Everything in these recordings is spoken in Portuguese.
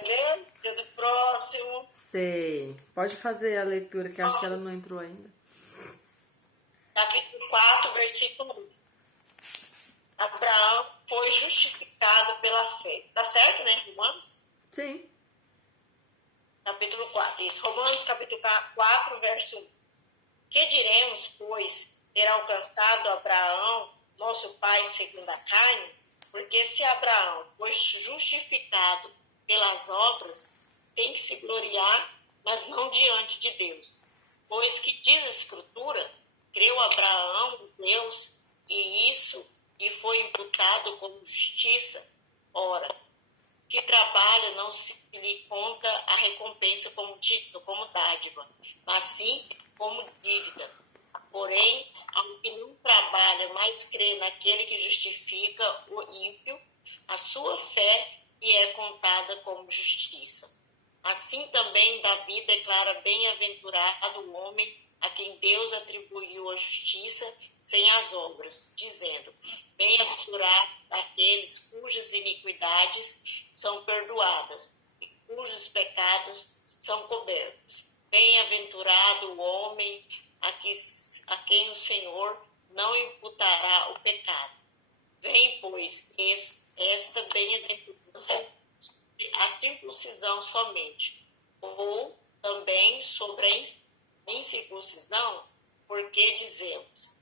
entendendo? Dia do próximo. Sei. Pode fazer a leitura, que acho que ela não entrou ainda. Capítulo 4, versículo 1. Abraão foi justificado pela fé. Tá certo, né, Romanos? Sim. Capítulo 4. Isso. Romanos, capítulo 4, verso 1. Que diremos, pois, ter alcançado Abraão, nosso pai segundo a carne? Porque se Abraão foi justificado pelas obras, tem que se gloriar, mas não diante de Deus. Pois que diz a Escritura, creu Abraão em Deus, e foi imputado como justiça. Ora, que trabalha não se lhe conta a recompensa como dádiva, mas sim como dívida. Porém, ao que não trabalha, mas crê naquele que justifica o ímpio, a sua fé lhe é contada como justiça. Assim também Davi declara bem-aventurado o homem a quem Deus atribuiu a justiça sem as obras, dizendo: bem-aventurado aqueles cujas iniquidades são perdoadas e cujos pecados são cobertos. Bem-aventurado o homem a quem o Senhor não imputará o pecado. Vem, pois, esta bem-aventurança a circuncisão somente, ou também sobre a incircuncisão, porque dizemos: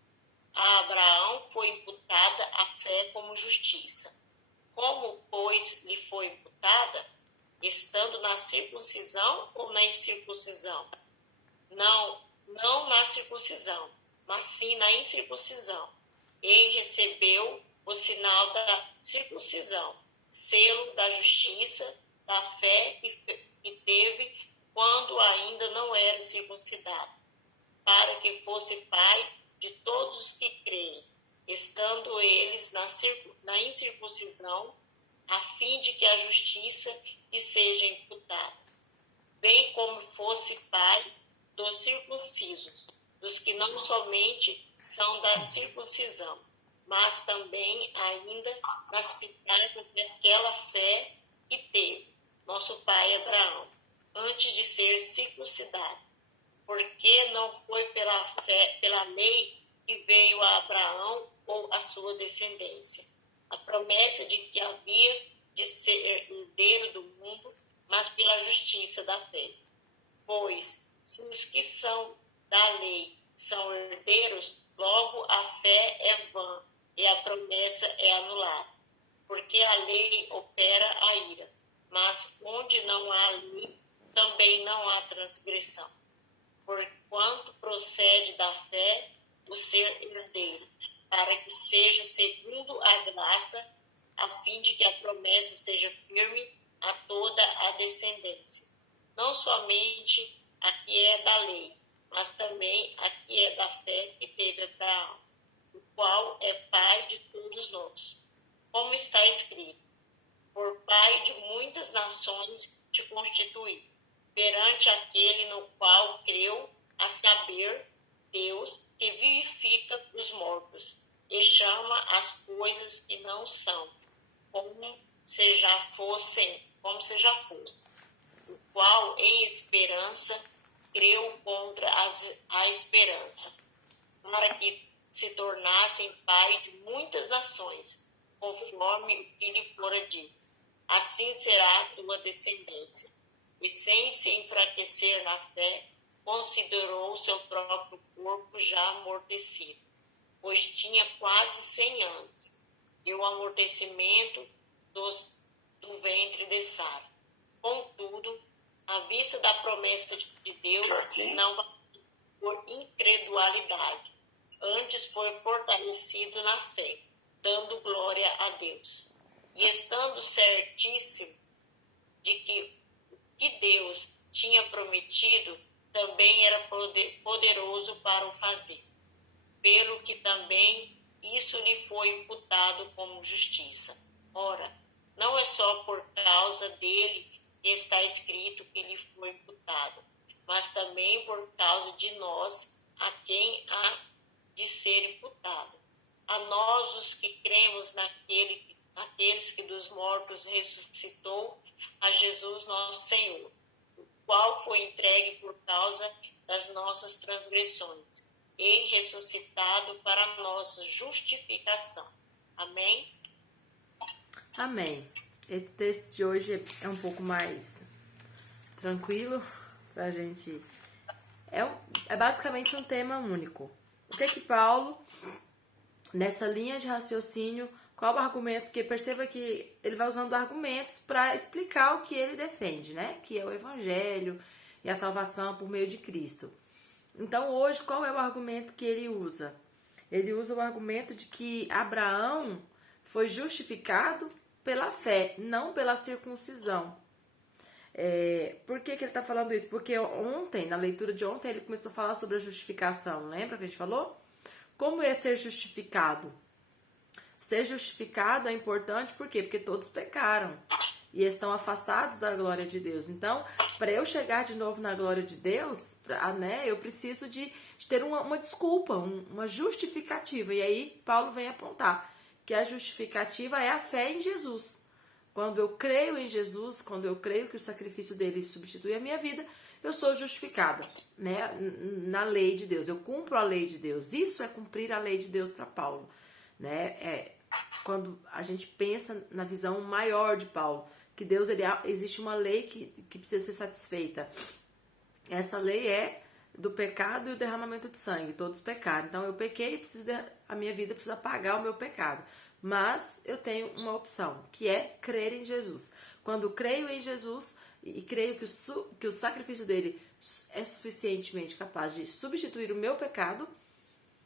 a Abraão foi imputada a fé como justiça. Como, pois, lhe foi imputada? Estando na circuncisão ou na incircuncisão? Não na circuncisão, mas sim na incircuncisão. E recebeu o sinal da circuncisão, selo da justiça, da fé que teve quando ainda não era circuncidado, para que fosse pai de todos os que creem, estando eles na incircuncisão, a fim de que a justiça lhe seja imputada, bem como fosse pai dos circuncisos, dos que não somente são da circuncisão, mas também ainda nas pitadas daquela fé que teve nosso pai Abraão, antes de ser circuncidado. Porque não foi pela fé, pela lei que veio a Abraão ou a sua descendência a promessa de que havia de ser herdeiro do mundo, mas pela justiça da fé. Pois, se os que são da lei são herdeiros, logo a fé é vã e a promessa é anulada. Porque a lei opera a ira, mas onde não há lei, também não há transgressão. Porquanto procede da fé o ser herdeiro, para que seja segundo a graça, a fim de que a promessa seja firme a toda a descendência. Não somente a que é da lei, mas também a que é da fé que teve Abraão, o qual é pai de todos nós. Como está escrito: por pai de muitas nações te constituí, perante aquele no qual creu, a saber, Deus, que vivifica os mortos e chama as coisas que não são, como se já fosse, o qual em esperança creu contra a esperança, para que se tornassem pai de muitas nações, conforme o que lhe fora dito. Assim será a tua descendência. E sem se enfraquecer na fé, considerou seu próprio corpo já amortecido, pois tinha quase 100 anos, e o amortecimento do ventre de Sara. Contudo, à vista da promessa de Deus, não vai por incredulidade, antes foi fortalecido na fé, dando glória a Deus. E estando certíssimo de que o que Deus tinha prometido também era poderoso para o fazer, pelo que também isso lhe foi imputado como justiça. Ora, não é só por causa dele que está escrito que lhe foi imputado, mas também por causa de nós, a quem há de ser imputado. A nós, os que cremos aqueles que dos mortos ressuscitou, a Jesus nosso Senhor, o qual foi entregue por causa das nossas transgressões e ressuscitado para a nossa justificação. Amém? Amém. Esse texto de hoje é um pouco mais tranquilo pra gente. É basicamente um tema único. O que Paulo, nessa linha de raciocínio, qual o argumento? Porque perceba que ele vai usando argumentos para explicar o que ele defende, né? Que é o evangelho e a salvação por meio de Cristo. Então, hoje, qual é o argumento que ele usa? Ele usa o argumento de que Abraão foi justificado pela fé, não pela circuncisão. Por que ele está falando isso? Porque ontem, na leitura de ontem, ele começou a falar sobre a justificação. Lembra que a gente falou? Como é ser justificado? Ser justificado é importante, por quê? Porque todos pecaram e estão afastados da glória de Deus. Então, para eu chegar de novo na glória de Deus, eu preciso de ter uma desculpa, uma justificativa. E aí, Paulo vem apontar que a justificativa é a fé em Jesus. Quando eu creio em Jesus, quando eu creio que o sacrifício dele substitui a minha vida, eu sou justificada, né? Na lei de Deus. Eu cumpro a lei de Deus. Isso é cumprir a lei de Deus para Paulo, né? Quando a gente pensa na visão maior de Paulo, que Deus, existe uma lei que precisa ser satisfeita. Essa lei é do pecado e o derramamento de sangue. Todos pecaram. Então eu pequei e a minha vida precisa pagar o meu pecado. Mas eu tenho uma opção, que é crer em Jesus. Quando creio em Jesus e creio que o sacrifício dele é suficientemente capaz de substituir o meu pecado,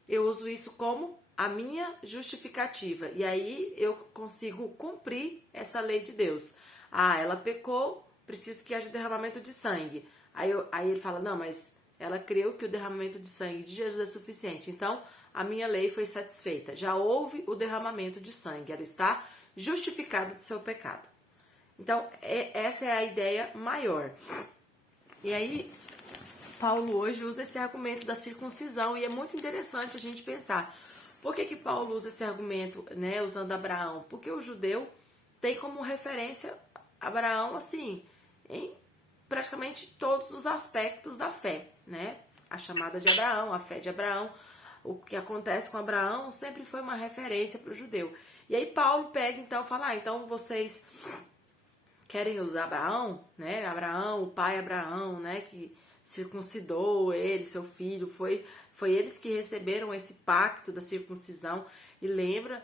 eu uso isso como a minha justificativa. E aí eu consigo cumprir essa lei de Deus. Ela pecou, preciso que haja derramamento de sangue. Aí ele fala, não, mas ela creu que o derramamento de sangue de Jesus é suficiente. Então, a minha lei foi satisfeita. Já houve o derramamento de sangue. Ela está justificada do seu pecado. Então, essa é a ideia maior. E aí, Paulo hoje usa esse argumento da circuncisão. E é muito interessante a gente pensar. Por que Paulo usa esse argumento, né, usando Abraão? Porque o judeu tem como referência Abraão, assim, em praticamente todos os aspectos da fé, né? A chamada de Abraão, a fé de Abraão, o que acontece com Abraão sempre foi uma referência para o judeu. E aí Paulo pega então e fala, então vocês querem usar Abraão, né? Abraão, o pai Abraão, né? Que circuncidou ele, seu filho, foi eles que receberam esse pacto da circuncisão. E lembra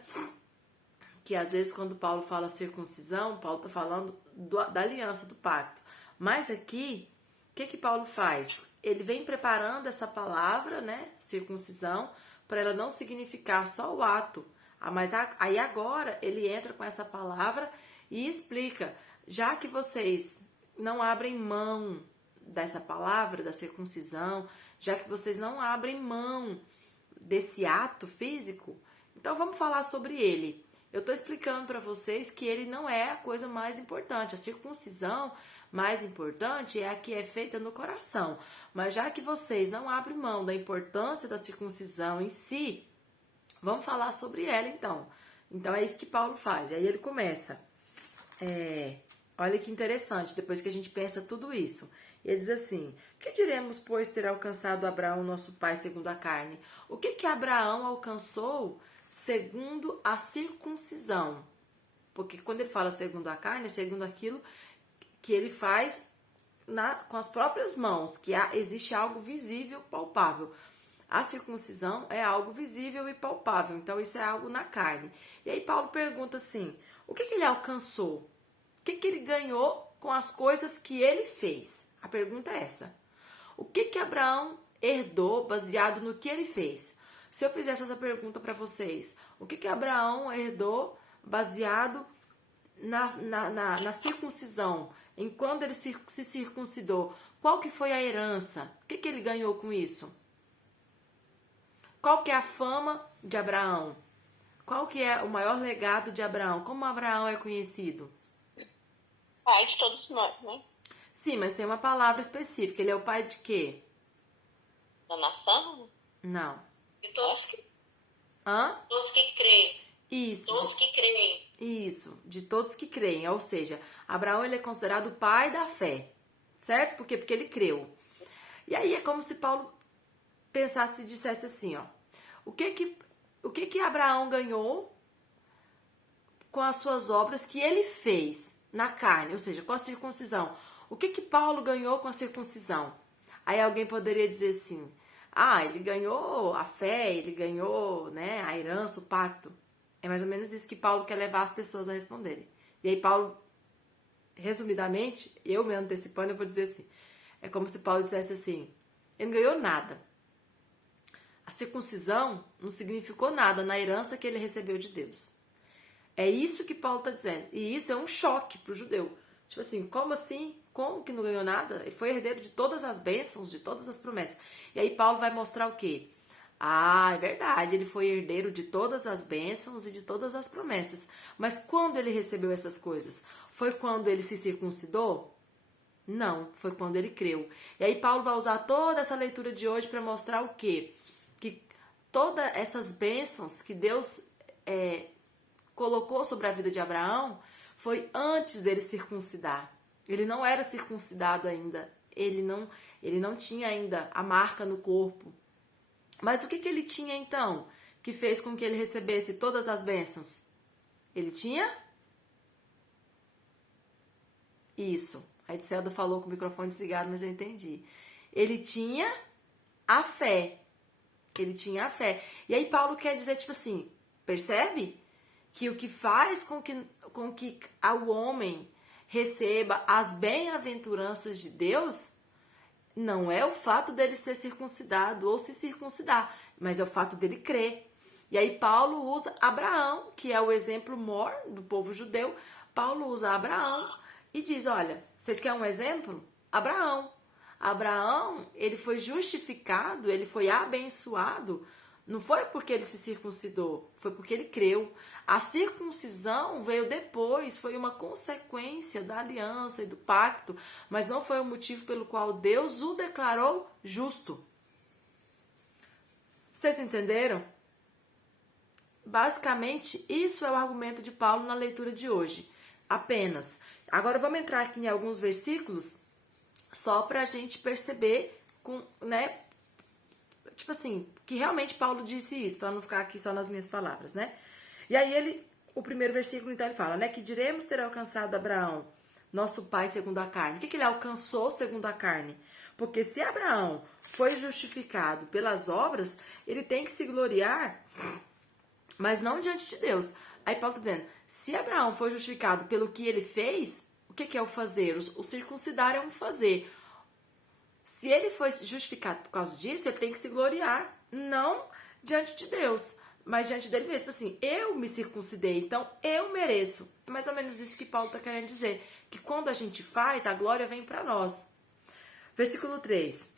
que às vezes quando Paulo fala circuncisão, Paulo está falando da aliança, do pacto. Mas aqui, o que Paulo faz? Ele vem preparando essa palavra, né, circuncisão, para ela não significar só o ato. Mas aí agora ele entra com essa palavra e explica, já que vocês não abrem mão dessa palavra, da circuncisão, já que vocês não abrem mão desse ato físico, então vamos falar sobre ele. Eu estou explicando para vocês que ele não é a coisa mais importante. A circuncisão mais importante é a que é feita no coração. Mas já que vocês não abrem mão da importância da circuncisão em si, vamos falar sobre ela então. Então é isso que Paulo faz. E aí ele começa. Olha que interessante, depois que a gente pensa tudo isso. Ele diz assim, que diremos, pois, ter alcançado Abraão, nosso pai, segundo a carne? O que Abraão alcançou segundo a circuncisão? Porque quando ele fala segundo a carne, é segundo aquilo que ele faz com as próprias mãos, que existe algo visível, palpável. A circuncisão é algo visível e palpável, então isso é algo na carne. E aí Paulo pergunta assim, o que ele alcançou? O que ele ganhou com as coisas que ele fez? A pergunta é essa. O que Abraão herdou baseado no que ele fez? Se eu fizesse essa pergunta para vocês, o que Abraão herdou baseado na circuncisão, em quando ele se circuncidou, qual que foi a herança? O que ele ganhou com isso? Qual que é a fama de Abraão? Qual que é o maior legado de Abraão? Como Abraão é conhecido? Pai de todos nós, né? Sim, mas tem uma palavra específica. Ele é o pai de quê? Da nação? Não. De todos que... Hã? Todos que creem. Isso. Todos que creem. Isso, de todos que creem. Ou seja, Abraão ele é considerado o pai da fé. Certo? Por quê? Porque ele creu. E aí é como se Paulo pensasse e dissesse assim, ó. O que que Abraão ganhou com as suas obras que ele fez na carne, ou seja, com a circuncisão? O que que Paulo ganhou com a circuncisão? Aí alguém poderia dizer assim, ele ganhou a fé, ele ganhou, né, a herança, o pacto. É mais ou menos isso que Paulo quer levar as pessoas a responderem. E aí Paulo, resumidamente, eu me antecipando, eu vou dizer assim, é como se Paulo dissesse assim, ele não ganhou nada. A circuncisão não significou nada na herança que ele recebeu de Deus. É isso que Paulo está dizendo. E isso é um choque para o judeu. Tipo assim, como assim? Como que não ganhou nada? Ele foi herdeiro de todas as bênçãos, de todas as promessas. E aí Paulo vai mostrar o quê? É verdade, ele foi herdeiro de todas as bênçãos e de todas as promessas. Mas quando ele recebeu essas coisas? Foi quando ele se circuncidou? Não, foi quando ele creu. E aí Paulo vai usar toda essa leitura de hoje para mostrar o quê? Que todas essas bênçãos que Deus colocou sobre a vida de Abraão foi antes dele circuncidar. Ele não era circuncidado ainda. Ele não tinha ainda a marca no corpo. Mas o que ele tinha então que fez com que ele recebesse todas as bênçãos? Ele tinha isso. A Edselda falou com o microfone desligado, mas eu entendi. Ele tinha a fé. Ele tinha a fé. E aí Paulo quer dizer, tipo assim, percebe? Que o que faz com que o homem receba as bem-aventuranças de Deus não é o fato dele ser circuncidado ou se circuncidar, mas é o fato dele crer. E aí Paulo usa Abraão, que é o exemplo maior do povo judeu. Paulo usa Abraão e diz, olha, vocês querem um exemplo? Abraão. Abraão, ele foi justificado, ele foi abençoado, não foi porque ele se circuncidou, foi porque ele creu. A circuncisão veio depois, foi uma consequência da aliança e do pacto, mas não foi o motivo pelo qual Deus o declarou justo. Vocês entenderam? Basicamente, isso é o argumento de Paulo na leitura de hoje. Apenas. Agora vamos entrar aqui em alguns versículos só para a gente perceber, né? Tipo assim, que realmente Paulo disse isso, para não ficar aqui só nas minhas palavras, né? E aí o primeiro versículo então ele fala, né? Que diremos ter alcançado Abraão, nosso pai segundo a carne. O que ele alcançou segundo a carne? Porque se Abraão foi justificado pelas obras, ele tem que se gloriar, mas não diante de Deus. Aí Paulo está dizendo, se Abraão foi justificado pelo que ele fez, o que é o fazer? O circuncidar é um fazer. Se ele foi justificado por causa disso, ele tem que se gloriar, não diante de Deus, mas diante dele mesmo. Assim, eu me circuncidei, então eu mereço. É mais ou menos isso que Paulo está querendo dizer, que quando a gente faz, a glória vem para nós. Versículo 3.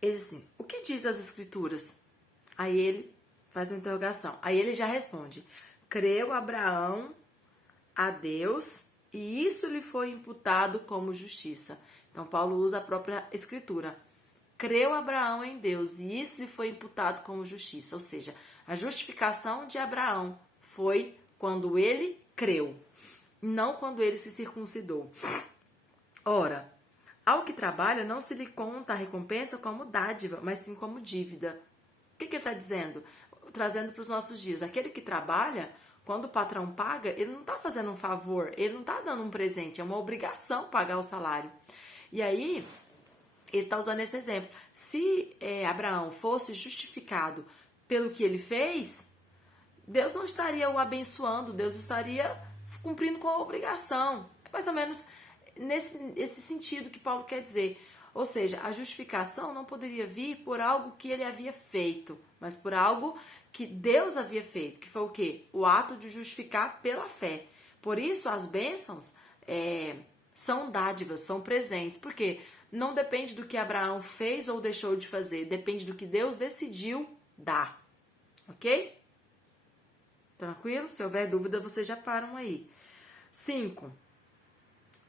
Ele diz assim, o que diz as escrituras? Aí ele faz uma interrogação. Aí ele já responde, creu Abraão a Deus e isso lhe foi imputado como justiça. Então, Paulo usa a própria escritura. Creu Abraão em Deus e isso lhe foi imputado como justiça. Ou seja, a justificação de Abraão foi quando ele creu, não quando ele se circuncidou. Ora, ao que trabalha não se lhe conta a recompensa como dádiva, mas sim como dívida. O que ele está dizendo? Trazendo para os nossos dias. Aquele que trabalha, quando o patrão paga, ele não está fazendo um favor, ele não está dando um presente, é uma obrigação pagar o salário. E aí, ele está usando esse exemplo. Se Abraão fosse justificado pelo que ele fez, Deus não estaria o abençoando, Deus estaria cumprindo com a obrigação. É mais ou menos nesse sentido que Paulo quer dizer. Ou seja, a justificação não poderia vir por algo que ele havia feito, mas por algo que Deus havia feito, que foi o quê? O ato de justificar pela fé. Por isso, as bênçãos são dádivas, são presentes. Por quê? Não depende do que Abraão fez ou deixou de fazer, depende do que Deus decidiu dar. Ok? Tranquilo? Se houver dúvida, vocês já param aí. 5.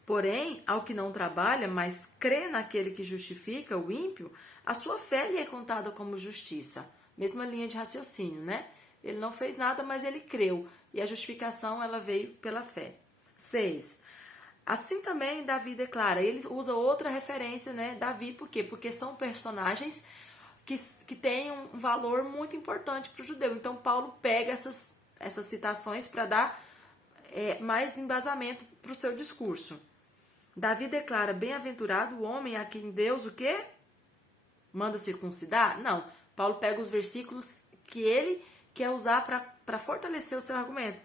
Porém, ao que não trabalha, mas crê naquele que justifica, o ímpio, a sua fé lhe é contada como justiça. Mesma linha de raciocínio, né? Ele não fez nada, mas ele creu. E a justificação, ela veio pela fé. 6. Assim também Davi declara. Ele usa outra referência, né? Davi, por quê? Porque são personagens que têm um valor muito importante para o judeu. Então, Paulo pega essas citações para dar mais embasamento para o seu discurso. Davi declara, bem-aventurado o homem a quem Deus o quê? Manda circuncidar? Não. Paulo pega os versículos que ele quer usar para fortalecer o seu argumento.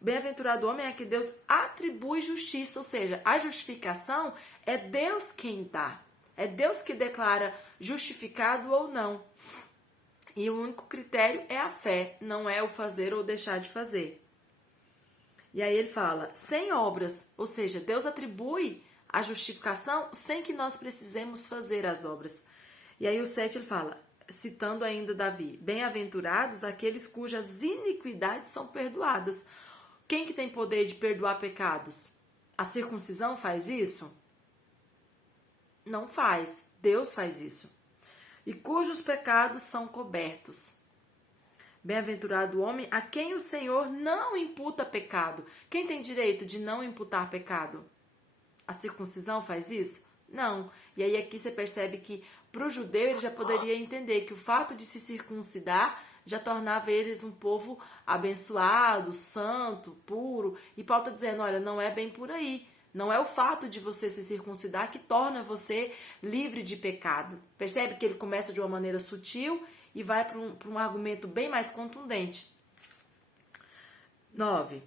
Bem-aventurado o homem a quem Deus atribui justiça, ou seja, a justificação é Deus quem dá. É Deus que declara justificado ou não. E o único critério é a fé, não é o fazer ou deixar de fazer. E aí ele fala, sem obras, ou seja, Deus atribui a justificação sem que nós precisemos fazer as obras. E aí o 7 ele fala, citando ainda Davi, bem-aventurados aqueles cujas iniquidades são perdoadas. Quem que tem poder de perdoar pecados? A circuncisão faz isso? Não faz, Deus faz isso. E cujos pecados são cobertos. Bem-aventurado o homem a quem o Senhor não imputa pecado. Quem tem direito de não imputar pecado? A circuncisão faz isso? Não. E aí aqui você percebe que para o judeu ele já poderia entender que o fato de se circuncidar já tornava eles um povo abençoado, santo, puro. E Paulo está dizendo, olha, não é bem por aí. Não é o fato de você se circuncidar que torna você livre de pecado. Percebe que ele começa de uma maneira sutil e vai para um argumento bem mais contundente. 9.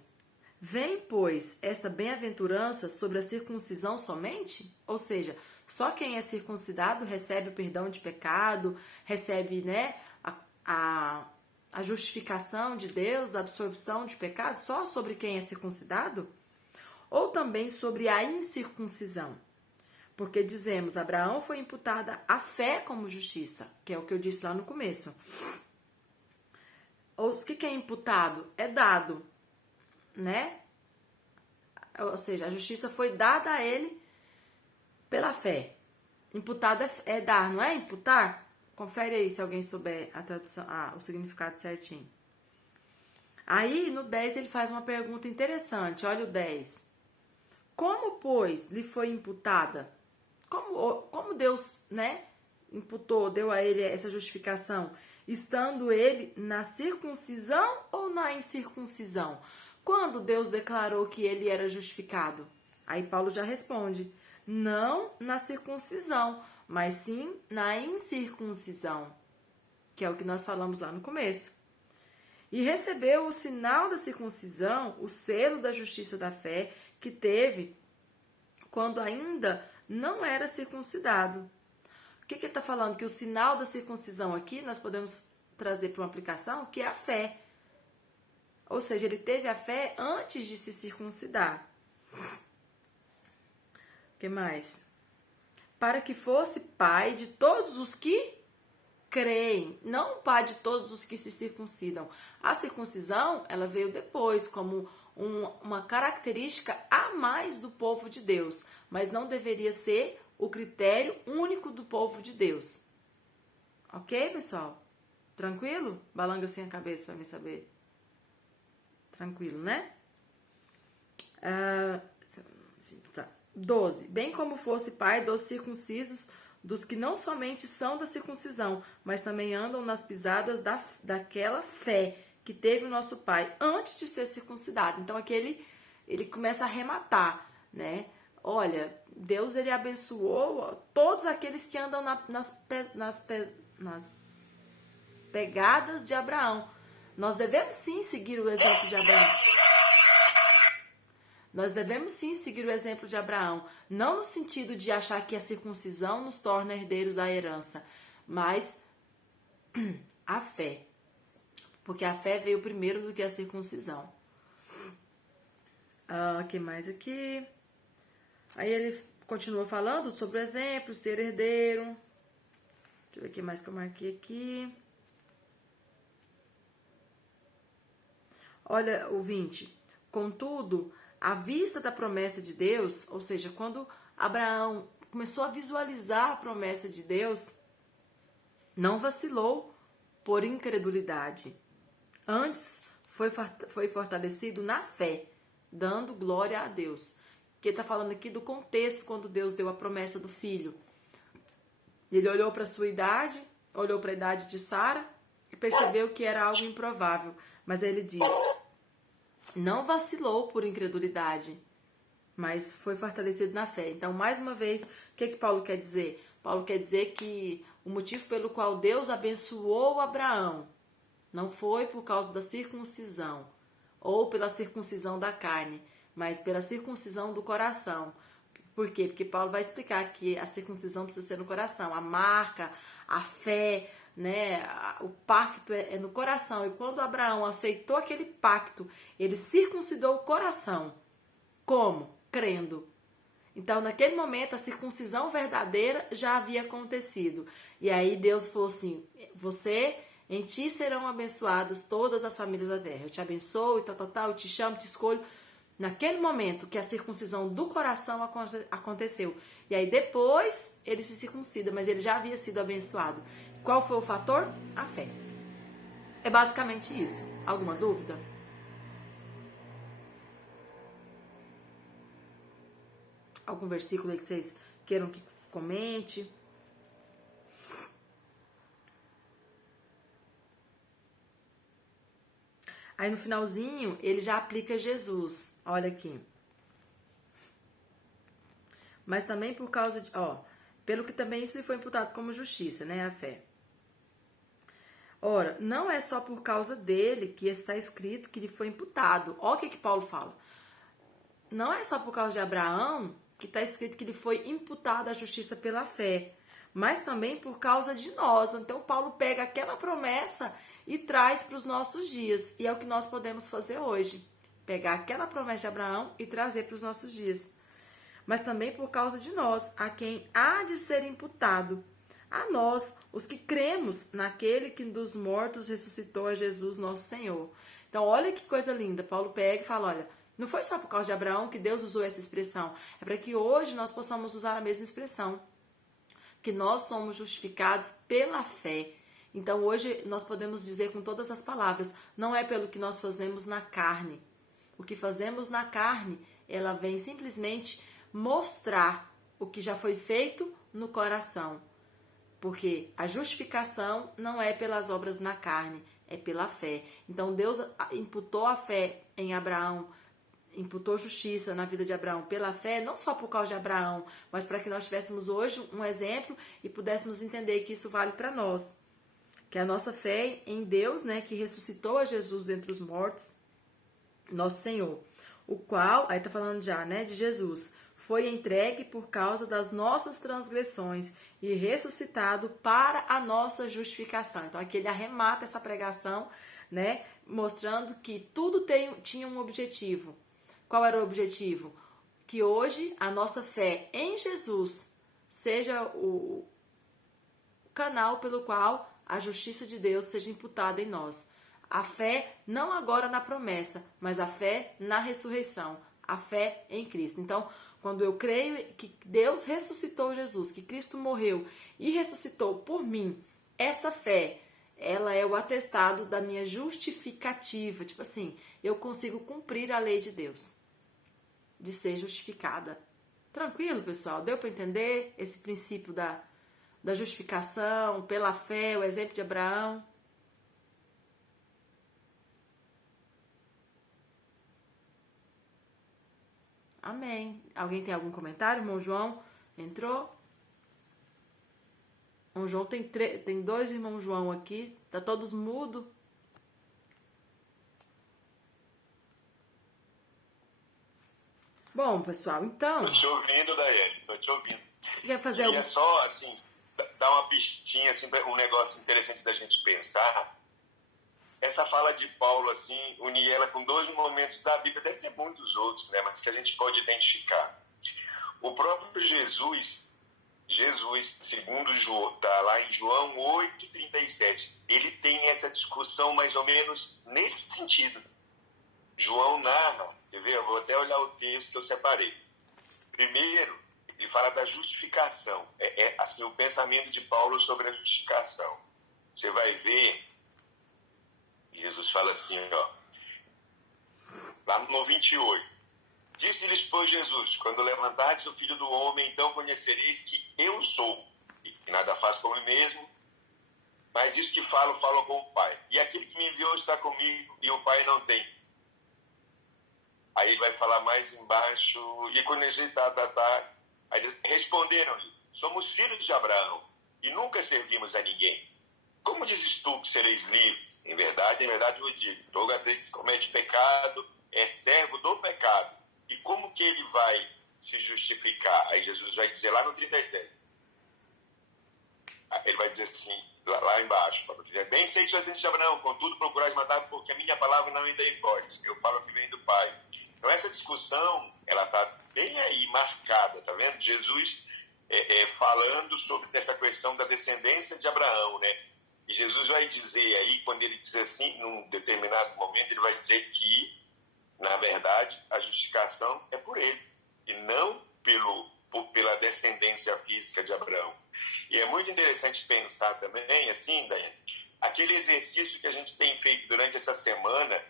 Vem, pois, esta bem-aventurança sobre a circuncisão somente? Ou seja, só quem é circuncidado recebe o perdão de pecado, recebe, né, a justificação de Deus, a absorção de pecado, só sobre quem é circuncidado? Ou também sobre a incircuncisão? Porque dizemos, Abraão foi imputada a fé como justiça, que é o que eu disse lá no começo. O que é imputado? É dado, né? Ou seja, a justiça foi dada a ele pela fé. Imputado é dar, não é imputar? Confere aí se alguém souber a tradução, o significado certinho. Aí, no 10, ele faz uma pergunta interessante. Olha o 10. Como, pois, lhe foi imputada? Como Deus, né, imputou, deu a ele essa justificação? Estando ele na circuncisão ou na incircuncisão? Quando Deus declarou que ele era justificado? Aí Paulo já responde, não na circuncisão, mas sim na incircuncisão, que é o que nós falamos lá no começo. E recebeu o sinal da circuncisão, o selo da justiça da fé, que teve quando ainda não era circuncidado. O que ele está falando? Que o sinal da circuncisão aqui, nós podemos trazer para uma aplicação, que é a fé. Ou seja, ele teve a fé antes de se circuncidar. O que mais? Para que fosse pai de todos os que creem, não pai de todos os que se circuncidam. A circuncisão, ela veio depois, como uma característica a mais do povo de Deus, mas não deveria ser o critério único do povo de Deus. Ok, pessoal? Tranquilo? Balanga assim a cabeça para mim saber. Tranquilo, né? 12. Bem como fosse pai dos circuncisos, dos que não somente são da circuncisão, mas também andam nas pisadas daquela fé que teve o nosso pai antes de ser circuncidado. Então aqui ele começa a arrematar, né? Olha, Deus ele abençoou todos aqueles que andam nas pegadas de Abraão. Nós devemos sim seguir o exemplo de Abraão. Nós devemos sim seguir o exemplo de Abraão, não no sentido de achar que a circuncisão nos torna herdeiros da herança, mas a fé. Porque a fé veio primeiro do que a circuncisão. O que mais aqui? Aí ele continua falando sobre o exemplo, ser herdeiro. Deixa eu ver o que mais que eu marquei aqui. Olha o 20. Contudo, à vista da promessa de Deus, ou seja, quando Abraão começou a visualizar a promessa de Deus, não vacilou por incredulidade. Antes foi fortalecido na fé, dando glória a Deus. Porque está falando aqui do contexto quando Deus deu a promessa do filho. Ele olhou para a sua idade, olhou para a idade de Sara e percebeu que era algo improvável. Mas ele diz, não vacilou por incredulidade, mas foi fortalecido na fé. Então, mais uma vez, o que Paulo quer dizer? Paulo quer dizer que o motivo pelo qual Deus abençoou Abraão não foi por causa da circuncisão ou pela circuncisão da carne, mas pela circuncisão do coração. Por quê? Porque Paulo vai explicar que a circuncisão precisa ser no coração. A marca, a fé, né? O pacto é no coração. E quando Abraão aceitou aquele pacto, ele circuncidou o coração. Como? Crendo. Então, naquele momento, a circuncisão verdadeira já havia acontecido. E aí Deus falou assim, em ti serão abençoadas todas as famílias da terra. Eu te abençoo, eu te chamo, te escolho. Naquele momento que a circuncisão do coração aconteceu. E aí depois ele se circuncida, mas ele já havia sido abençoado. Qual foi o fator? A fé. É basicamente isso. Alguma dúvida? Algum versículo aí que vocês queiram que comente? Aí no finalzinho, ele já aplica Jesus. Olha aqui. Mas também por causa de... pelo que também isso lhe foi imputado como justiça, né? A fé. Ora, não é só por causa dele que está escrito que lhe foi imputado. Olha o que Paulo fala. Não é só por causa de Abraão que está escrito que lhe foi imputada a justiça pela fé, mas também por causa de nós. Então, Paulo pega aquela promessa e traz para os nossos dias. E é o que nós podemos fazer hoje. Pegar aquela promessa de Abraão e trazer para os nossos dias. Mas também por causa de nós, a quem há de ser imputado. A nós, os que cremos naquele que dos mortos ressuscitou a Jesus, nosso Senhor. Então, olha que coisa linda. Paulo pega e fala, olha, não foi só por causa de Abraão que Deus usou essa expressão. É para que hoje nós possamos usar a mesma expressão. Que nós somos justificados pela fé. Então, hoje nós podemos dizer com todas as palavras, não é pelo que nós fazemos na carne. O que fazemos na carne, ela vem simplesmente mostrar o que já foi feito no coração. Porque a justificação não é pelas obras na carne, é pela fé. Então, Deus imputou a fé em Abraão, imputou justiça na vida de Abraão pela fé, não só por causa de Abraão, mas para que nós tivéssemos hoje um exemplo e pudéssemos entender que isso vale para nós. Que a nossa fé em Deus, né, que ressuscitou a Jesus dentre os mortos, nosso Senhor, o qual, aí tá falando já, né, de Jesus, foi entregue por causa das nossas transgressões e ressuscitado para a nossa justificação. Então aqui ele arremata essa pregação, né, mostrando que tudo tinha um objetivo. Qual era o objetivo? Que hoje a nossa fé em Jesus seja o canal pelo qual a justiça de Deus seja imputada em nós. A fé não agora na promessa, mas a fé na ressurreição, a fé em Cristo. Então, quando eu creio que Deus ressuscitou Jesus, que Cristo morreu e ressuscitou por mim, essa fé, ela é o atestado da minha justificativa. Tipo assim, eu consigo cumprir a lei de Deus, de ser justificada. Tranquilo, pessoal? Deu para entender esse princípio da justificação pela fé, o exemplo de Abraão? Amém. Alguém tem algum comentário? Irmão João entrou? Irmão João tem dois irmãos João aqui. Tá todos mudos. Bom, pessoal, então... Tô te ouvindo, Daiane. Tô te ouvindo. Quer fazer Queria só, assim, dar uma pistinha, assim, um negócio interessante da gente pensar. Essa fala de Paulo, assim, unir ela com dois momentos da Bíblia, deve ter muitos outros, né, mas que a gente pode identificar. O próprio Jesus, segundo João, tá lá em João 8,37, ele tem essa discussão mais ou menos nesse sentido. João narra, quer ver? Eu vou até olhar o texto que eu separei. Primeiro, ele fala da justificação. Assim, o pensamento de Paulo sobre a justificação. Você vai ver E Jesus fala assim, ó, lá no 28. Disse-lhes, pois, Jesus, quando levantardes o Filho do Homem, então conhecereis que eu sou, e que nada faço por mim mesmo, mas isso que falo com o Pai. E aquele que me enviou está comigo, e o Pai não tem. Aí ele vai falar mais embaixo, e conheci, Aí eles responderam-lhe, somos filhos de Abraão, e nunca servimos a ninguém. Como dizes tu que sereis livres? Em verdade eu digo, todo aquele que comete pecado é servo do pecado. E como que ele vai se justificar? Aí Jesus vai dizer lá no 37. Ele vai dizer assim, lá embaixo, bem sei que sois filhos de Abraão, contudo procurais matar, porque a minha palavra não ainda em vós. Eu falo que vem do Pai. Então essa discussão, ela está bem aí marcada, tá vendo? Jesus falando sobre essa questão da descendência de Abraão, né? E Jesus vai dizer aí, quando ele diz assim, num determinado momento, ele vai dizer que, na verdade, a justificação é por ele, e não pela descendência física de Abraão. E é muito interessante pensar também, assim, Daiane, aquele exercício que a gente tem feito durante essa semana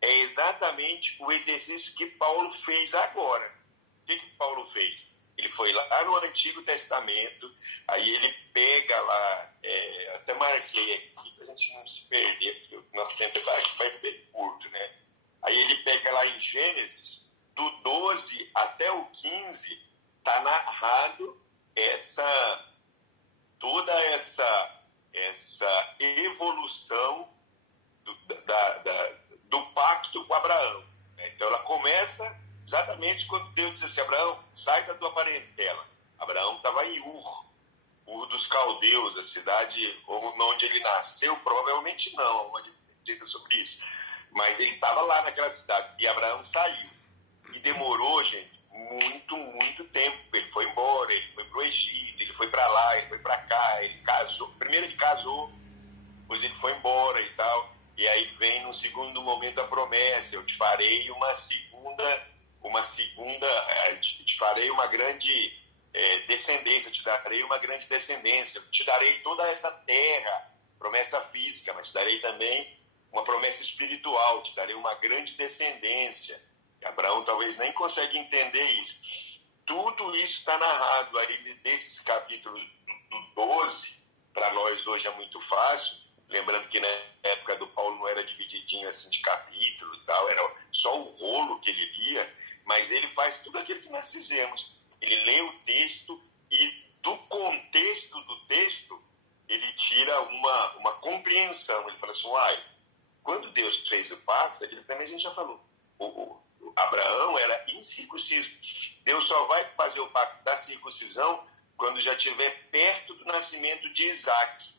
é exatamente o exercício que Paulo fez agora. O que Paulo fez? Ele foi lá no Antigo Testamento, aí ele pega lá, até marquei aqui para a gente não se perder, porque o nosso tempo vai bem curto, né? Aí ele pega lá em Gênesis, do 12 até o 15, está narrado toda essa evolução do pacto com Abraão. Então ela começa exatamente quando Deus diz assim, Abraão, sai da tua parentela. Abraão estava em Ur dos Caldeus, a cidade onde ele nasceu, provavelmente não, onde dita sobre isso. Mas ele estava lá naquela cidade, e Abraão saiu. E demorou, gente, muito, muito tempo. Ele foi embora, ele foi para o Egito, ele foi para lá, ele foi para cá, ele casou. Primeiro ele casou, depois ele foi embora e tal. E aí vem no segundo momento a promessa, eu te farei te farei uma grande descendência, te darei uma grande descendência, te darei toda essa terra, promessa física, mas te darei também uma promessa espiritual, te darei uma grande descendência. E Abraão talvez nem consegue entender isso. Tudo isso está narrado aí desses capítulos do 12, para nós hoje é muito fácil, lembrando que na época do Paulo não era divididinho assim de capítulo e tal, era só o rolo que ele lia, mas ele faz tudo aquilo que nós fizemos. Ele lê o texto e do contexto do texto ele tira uma compreensão. Ele fala assim, quando Deus fez o pacto, aquilo também a gente já falou, o Abraão era incircunciso. Deus só vai fazer o pacto da circuncisão quando já estiver perto do nascimento de Isaac.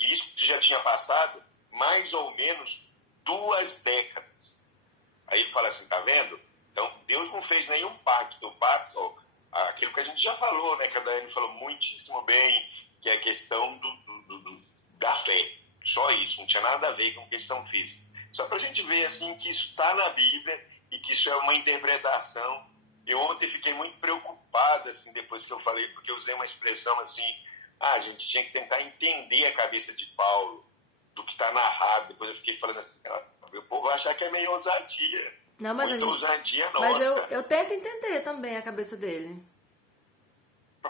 Isso já tinha passado mais ou menos 2 décadas. Aí ele fala assim, tá vendo? Então, Deus não fez nenhum pacto. O pacto, aquilo que a gente já falou, né? Que a Daiane falou muitíssimo bem, que é a questão da fé. Só isso, não tinha nada a ver com questão física. Só para a gente ver assim que isso está na Bíblia e que isso é uma interpretação. Eu ontem fiquei muito preocupado, assim, depois que eu falei, porque eu usei uma expressão assim, a gente tinha que tentar entender a cabeça de Paulo, do que está narrado. Depois eu fiquei falando assim, o povo vai achar que é meio ousadia. Não, mas muita ousadia nossa. Mas eu tento entender também a cabeça dele.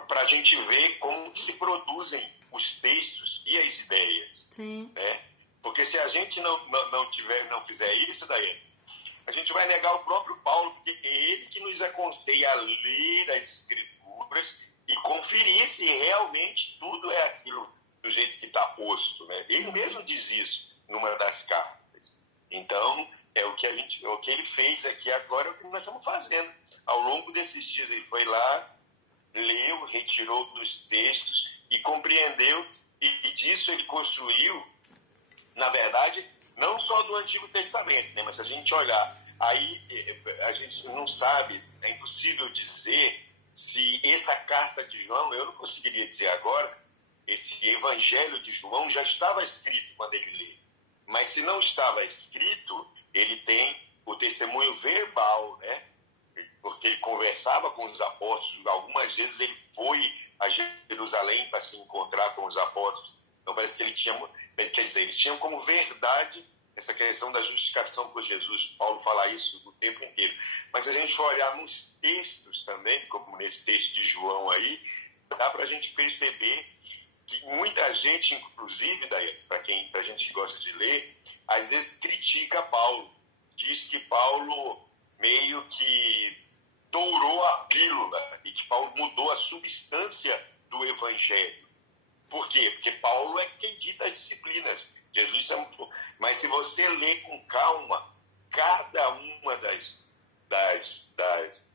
Para a gente ver como se produzem os textos e as ideias. Sim. Né? Porque se a gente não fizer isso, daí a gente vai negar o próprio Paulo, porque é ele que nos aconselha a ler as Escrituras e conferir se realmente tudo é aquilo do jeito que está posto. Né? Ele mesmo diz isso numa das cartas. Então, o que ele fez aqui agora é o que nós estamos fazendo. Ao longo desses dias ele foi lá, leu, retirou dos textos e compreendeu, e disso ele construiu, na verdade, não só do Antigo Testamento, né? Mas se a gente olhar, aí a gente não sabe, é impossível dizer se essa carta de João, eu não conseguiria dizer agora, esse Evangelho de João já estava escrito quando ele lê. Mas se não estava escrito, ele tem o testemunho verbal, né? Porque ele conversava com os apóstolos, algumas vezes ele foi a Jerusalém para se encontrar com os apóstolos. Então parece que eles tinham como verdade essa questão da justificação por Jesus. Paulo fala isso o tempo inteiro. Mas se a gente for olhar nos textos também, como nesse texto de João aí, dá para a gente perceber que muita gente, inclusive, para a gente que gosta de ler, às vezes critica Paulo. Diz que Paulo meio que dourou a pílula e que Paulo mudou a substância do evangelho. Por quê? Porque Paulo é quem dita as disciplinas. Jesus é Mas se você lê com calma cada uma das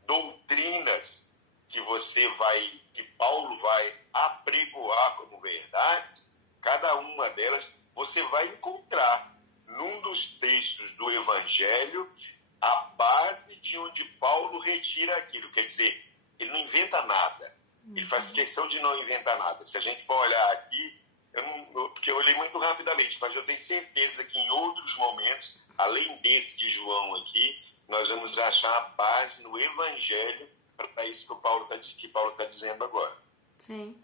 doutrinas que Paulo vai apregoar como verdades, cada uma delas você vai encontrar num dos textos do Evangelho a base de onde Paulo retira aquilo. Quer dizer, ele não inventa nada. Ele faz questão de não inventar nada. Se a gente for olhar aqui, porque eu olhei muito rapidamente, mas eu tenho certeza que em outros momentos, além desse de João aqui, nós vamos achar a base no Evangelho para isso que Paulo está dizendo agora. Sim.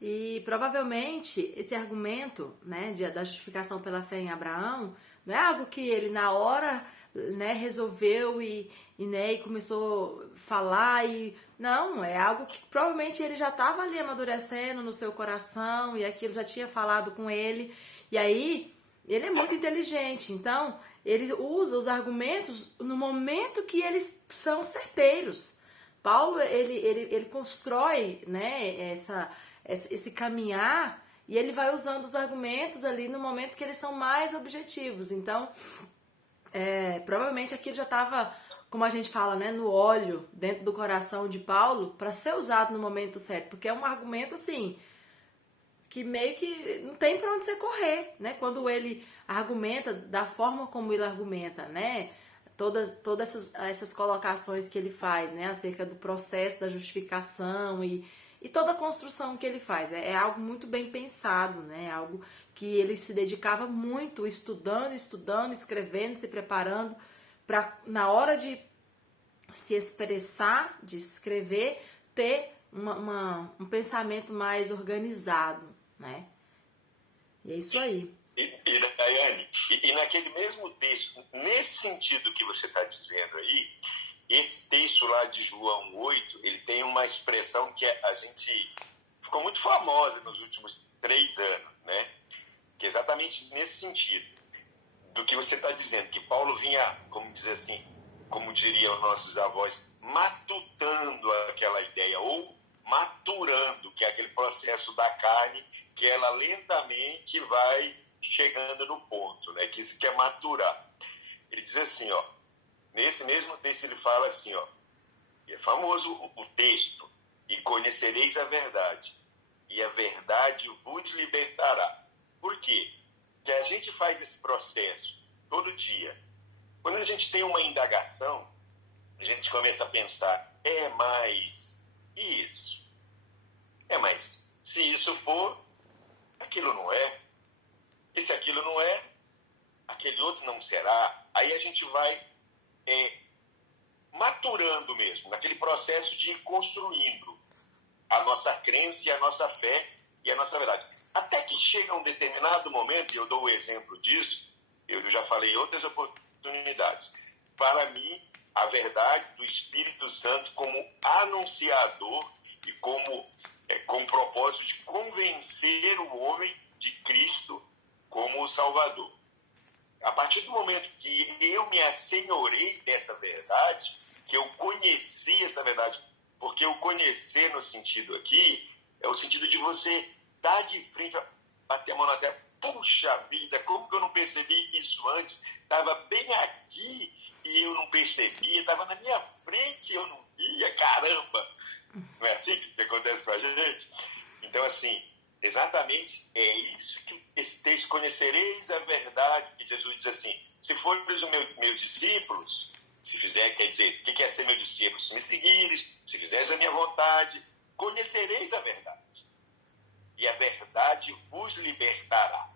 E provavelmente esse argumento, né, da justificação pela fé em Abraão, não é algo que ele na hora, né, resolveu e começou a falar não, é algo que provavelmente ele já estava ali amadurecendo no seu coração e aquilo já tinha falado com ele. E aí, ele é muito inteligente, então ele usa os argumentos no momento que eles são certeiros. Paulo, ele constrói, né, esse caminhar e ele vai usando os argumentos ali no momento que eles são mais objetivos. Então, provavelmente aquilo já estava, como a gente fala, né, no óleo, dentro do coração de Paulo, para ser usado no momento certo, porque é um argumento assim, que meio que não tem para onde você correr, né, quando ele argumenta da forma como ele argumenta, né, todas essas colocações que ele faz, né, acerca do processo da justificação e toda a construção que ele faz, é algo muito bem pensado, né, algo que ele se dedicava muito estudando, escrevendo, se preparando para, na hora de se expressar, de escrever, ter um pensamento mais organizado, né? E é isso aí. E Daiane, e naquele mesmo texto, nesse sentido que você está dizendo aí, esse texto lá de João 8, ele tem uma expressão que a gente ficou muito famosa nos últimos 3 anos, né? Que é exatamente nesse sentido do que você está dizendo, que Paulo vinha, como dizer assim, como diriam nossos avós, matutando aquela ideia, ou maturando, que é aquele processo da carne, que ela lentamente vai chegando no ponto, né? Que isso que é maturar. Ele diz assim, ó, nesse mesmo texto ele fala assim, ó, é famoso o texto, e conhecereis a verdade, e a verdade vos libertará. Por quê? Porque a gente faz esse processo todo dia. Quando a gente tem uma indagação, a gente começa a pensar, mas isso? Mas se isso for, aquilo não é. E se aquilo não é, aquele outro não será. Aí a gente vai maturando mesmo, naquele processo de ir construindo a nossa crença e a nossa fé e a nossa verdade. Até que chega um determinado momento, e eu dou o exemplo disso, eu já falei em outras oportunidades. Para mim, a verdade do Espírito Santo como anunciador e com o propósito de convencer o homem de Cristo como o Salvador. A partir do momento que eu me assenhorei dessa verdade, que eu conheci essa verdade, porque o conhecer no sentido aqui é o sentido de você dar de frente, bater a mão na terra, puxa vida, como que eu não percebi isso antes? Estava bem aqui e eu não percebia, estava na minha frente e eu não via, caramba! Não é assim que acontece com a gente? Então, assim, exatamente é isso que esse texto, conhecereis a verdade, que Jesus diz assim, se fores meus discípulos, se fizer, quer dizer, o que é ser meu discípulo? Se me seguires, se fizeres a minha vontade, conhecereis a verdade. E a verdade vos libertará.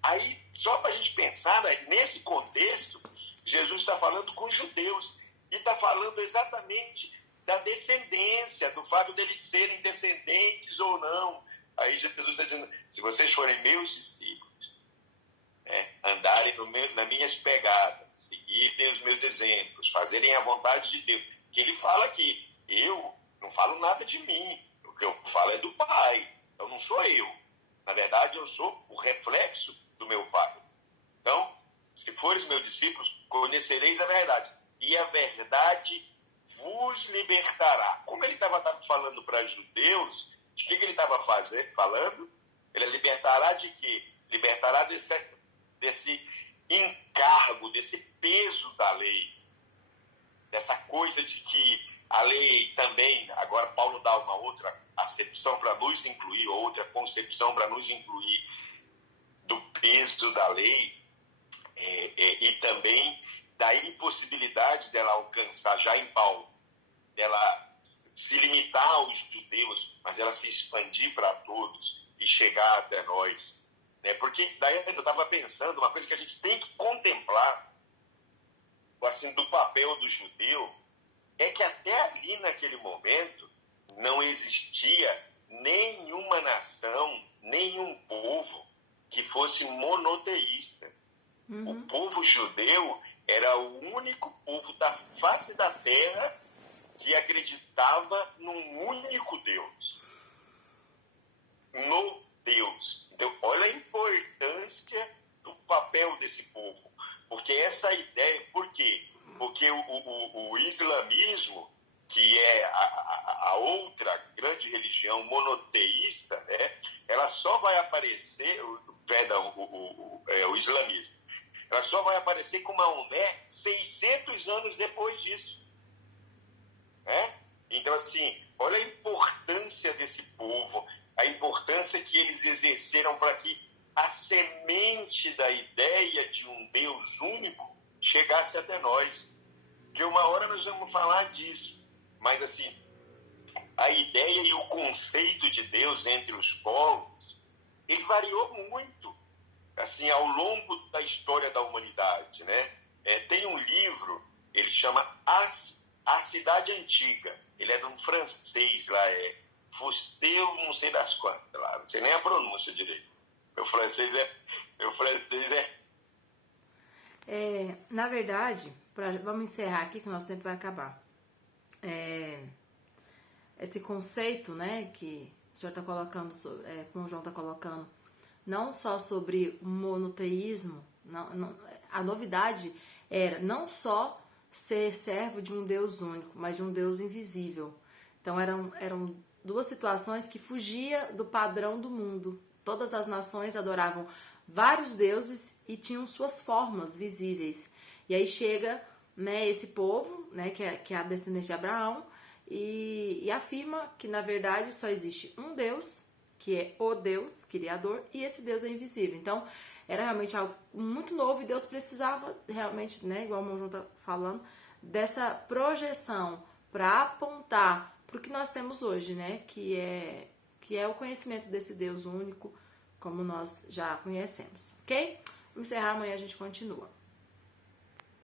Aí, só para a gente pensar, né, nesse contexto, Jesus está falando com os judeus e está falando exatamente da descendência, do fato deles serem descendentes ou não, Aí Jesus está dizendo, se vocês forem meus discípulos, né, andarem nas minhas pegadas, seguirem os meus exemplos, fazerem a vontade de Deus, que ele fala aqui, eu não falo nada de mim, o que eu falo é do Pai, então não sou eu. Na verdade, eu sou o reflexo do meu Pai. Então, se fores meus discípulos, conhecereis a verdade, e a verdade vos libertará. Como ele estava falando para judeus, de que ele estava falando? Ele libertará de quê? Libertará desse encargo, desse peso da lei, dessa coisa de que a lei também, agora Paulo dá uma outra acepção para nos incluir, outra concepção para nos incluir do peso da lei, e também da impossibilidade dela alcançar, já em Paulo, dela se limitar aos judeus, mas ela se expandir para todos e chegar até nós. Né? Porque daí eu estava pensando, uma coisa que a gente tem que contemplar, assim, do papel do judeu, é que até ali naquele momento não existia nenhuma nação, nenhum povo que fosse monoteísta. O povo judeu era o único povo da face da terra que acreditava num único Deus. No Deus. Então, olha a importância do papel desse povo. Porque essa ideia... Por quê? Porque o islamismo, que é a outra grande religião monoteísta, né, ela só vai aparecer... Perdão, o islamismo. Ela só vai aparecer com Maomé 600 anos depois disso. Né? Então, assim, olha a importância desse povo, a importância que eles exerceram para que a semente da ideia de um Deus único chegasse até nós. Porque uma hora nós vamos falar disso. Mas, assim, a ideia e o conceito de Deus entre os povos, ele variou muito, assim, ao longo da história da humanidade, né? Tem um livro, ele chama A Cidade Antiga. Ele é de um francês lá, Fustel, não sei das quantas lá, não sei nem a pronúncia direito. Meu francês na verdade, vamos encerrar aqui que o nosso tempo vai acabar. Esse conceito, né, que o senhor está colocando, como o João está colocando, não só sobre o monoteísmo, a novidade era não só ser servo de um Deus único, mas de um Deus invisível. Então eram duas situações que fugiam do padrão do mundo. Todas as nações adoravam vários deuses e tinham suas formas visíveis. E aí chega, né, esse povo, né, que é a descendência de Abraão, e afirma que na verdade só existe um Deus, que é o Deus criador, e esse Deus é invisível. Então, era realmente algo muito novo e Deus precisava realmente, né, igual o meu João está falando, dessa projeção para apontar para o que nós temos hoje, né, que é o conhecimento desse Deus único, como nós já conhecemos, ok? Vamos encerrar, amanhã a gente continua.